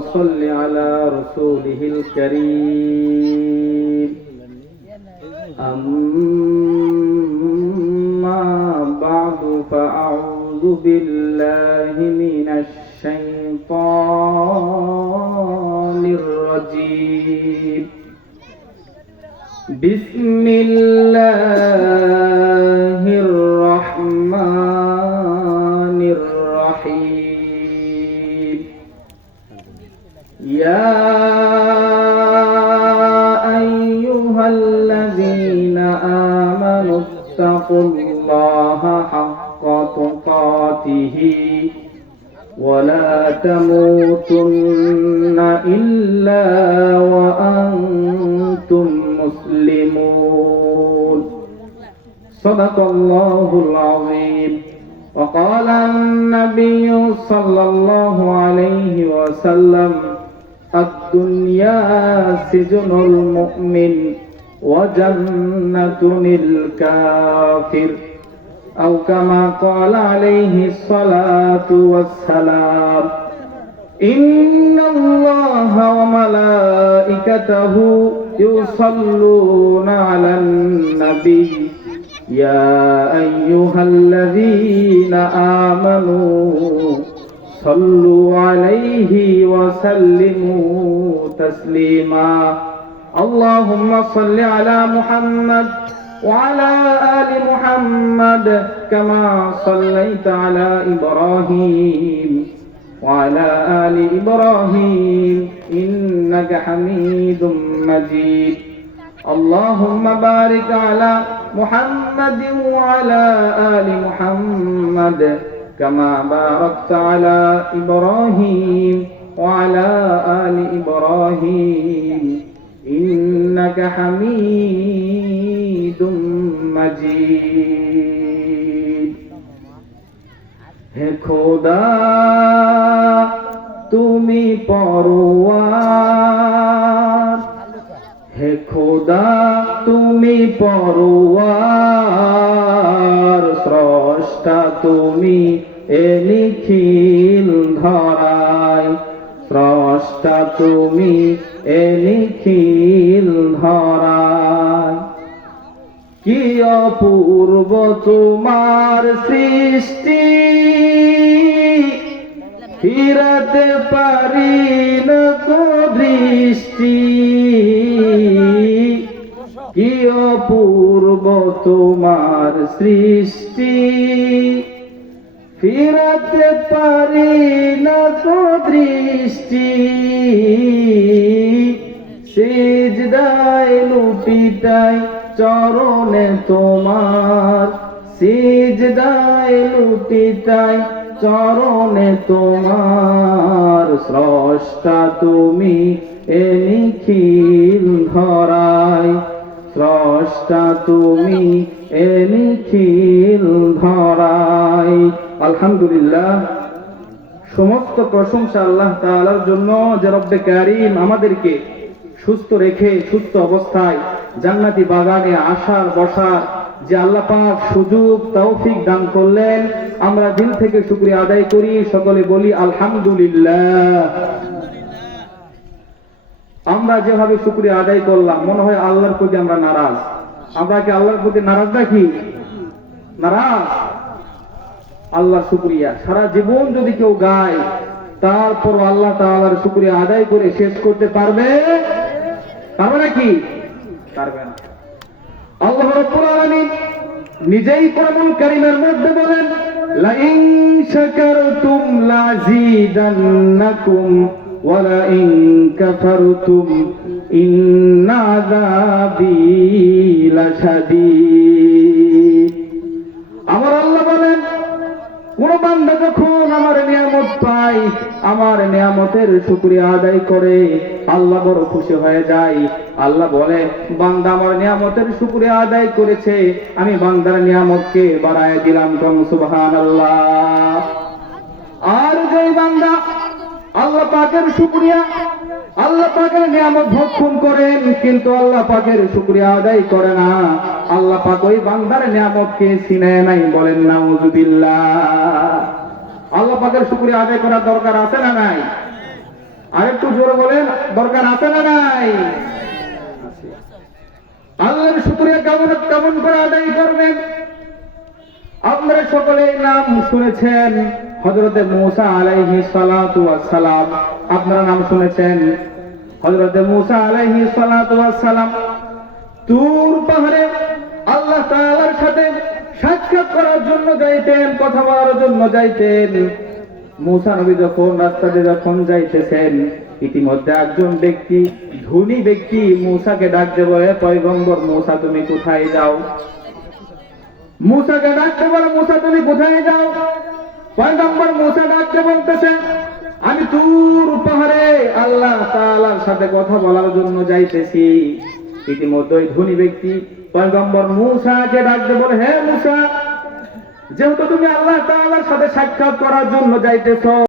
صل على رسوله الكريم أما بعد فأعوذ بالله من الشيطان الرجيم بسم الله الرحمن الرحيم يا أيها الذين آمنوا اتقوا الله حق تقاته ولا تموتن إلا وأنتم مسلمون صدق الله العظيم. وقال النبي صلى الله عليه وسلم الدنيا سجن المؤمن وجنة الكافر أو كما قال عليه الصلاة والسلام إن الله وملائكته يصلون على النبي يا أيها الذين آمنوا صلوا عليه وسلموا تسليما اللهم صل على محمد وعلى آل محمد كما صليت على إبراهيم وعلى آل إبراهيم إنك حميد مجيد اللهم بارك على محمد وعلى آل محمد كما باركت على إبراهيم وعلى آل إبراهيم إنك حميد مجيد হে খোদা তুমি পরওয়ার হে খোদা তুমি পরওয়ার স্রষ্টা তুমি এ নিখিল ধরায় স্রষ্টা তুমি এ নিখিল ধরায় কি অপূর্ব তোমার সৃষ্টি ফিরাতে পারি না কো দৃষ্টি কি অপূর্ব তোমার সৃষ্টি ফিরাতে পারি না কো দৃষ্টি সিজদায় লুটিতাই চরণে তোমার সিজদায় লুটিতাই চরণে তোমার স্রষ্টা তুমি এ নিখিল ধরায় স্রষ্টা তুমি এ নিখিল ধরায় আলহামদুলিল্লাহ সমস্ত প্রশংসা আল্লাহ তাআলার জন্য যে রব্বে কারীম আমাদেরকে সুস্থ রেখে সুস্থ অবস্থায় জান্নাতি বাগানে আসার বসার যে আল্লাহ পাক সুযোগ তৌফিক দান করলেন আমরা দিল থেকে শুকরিয়া আদায় করি সকলে বলি আলহামদুলিল্লাহ। আমরা যেভাবে শুকরিয়া আদায় করলাম মনে হয় আল্লাহর প্রতি আমরা নারাজ। আমরা কি আল্লাহর প্রতি নারাজ নাকি? নারাজ। আল্লাহ শুকরিয়া সারা জীবন যদি কেউ গায় তারপর আল্লাহ তাআলার শুকরিয়া আদায় করে শেষ করতে পারবে নাকি? পারবে না। আল্লাহ রাব্বুল আলামিন নিজেই কোরআনুল কারীমের মধ্যে বলেন লা ইন শাকারতুম লাযীদান্নাকুম ওয়া লা ইন কাফারতুম ইন্না আযাবী লাশাদীদ। আমার আল্লাহ বলেন কোন বান্দা যখন আমার নিয়ামত পায় আমার নিয়ামতের শুকরিয়া আদায় করে আল্লাহ বড় খুশি হয়ে যায়। আল্লাহ বলে বান্দা আমার নিয়ামতের শুকরিয়া আদায় করেছে আমি বান্দার নিয়ামতকে বাড়ায় দিলাম সুবহানাল্লাহ। আর যে বান্দা আল্লাহ পাকের শুকরিয়া আল্লাহ পাকের নিয়ামত ভক্ষণ করেন কিন্তু আল্লাহ পাকের শুকরিয়া আদায় করে না আল্লাহ পাক ওই বান্দার নিয়ামতকে চিনে নাই বলেন নাউযুবিল্লাহ। আল্লাহ পাকের শুকরিয়া আদায় করার দরকার আছে না নাই? আর একটু জোরে বলেন, দরকার আছে না নাই? আল্লাহর শুকরিয়া কেমন কেমন করে আদায় করবেন? আপনারা সকলে নাম শুনেছেন হযরতে মূসা আলাইহিস সালাতু ওয়াস সালাম। আপনারা নাম শুনেছেন হযরতে মূসা আলাইহিস সালাতু ওয়াস সালাম তুর পাহাড়ে আল্লাহ তাআলার সাথে সাক্ষাৎ করার জন্য যাইতেন, কথা বলার জন্য যাইতেন। মূসা নবী যখন রাস্তা দিয়ে যখন যাইতেছেন, ইতিমধ্যে একজন ব্যক্তি, ধনী ব্যক্তি মূসাকে ডাকতে বলে, পয়গম্বর মূসা তুমি কোথায় যাও? মূসাকে ডাকতে বলে, মূসা তুমি কোথায় যাও? পয়গম্বর মূসা ডাকতে বলতেছেন, আমি তুর পাহাড়ে আল্লাহ তাআলার সাথে কথা বলার জন্য যাইতেছি। ইতিমধ্যে ওই ধনী ব্যক্তি পয়গম্বর মূসাকে ডাকতে বলে, হে মূসা, যেহেতু তুমি আল্লাহ তাআলার সাথে সাক্ষাৎ করার জন্য যাইতেছ,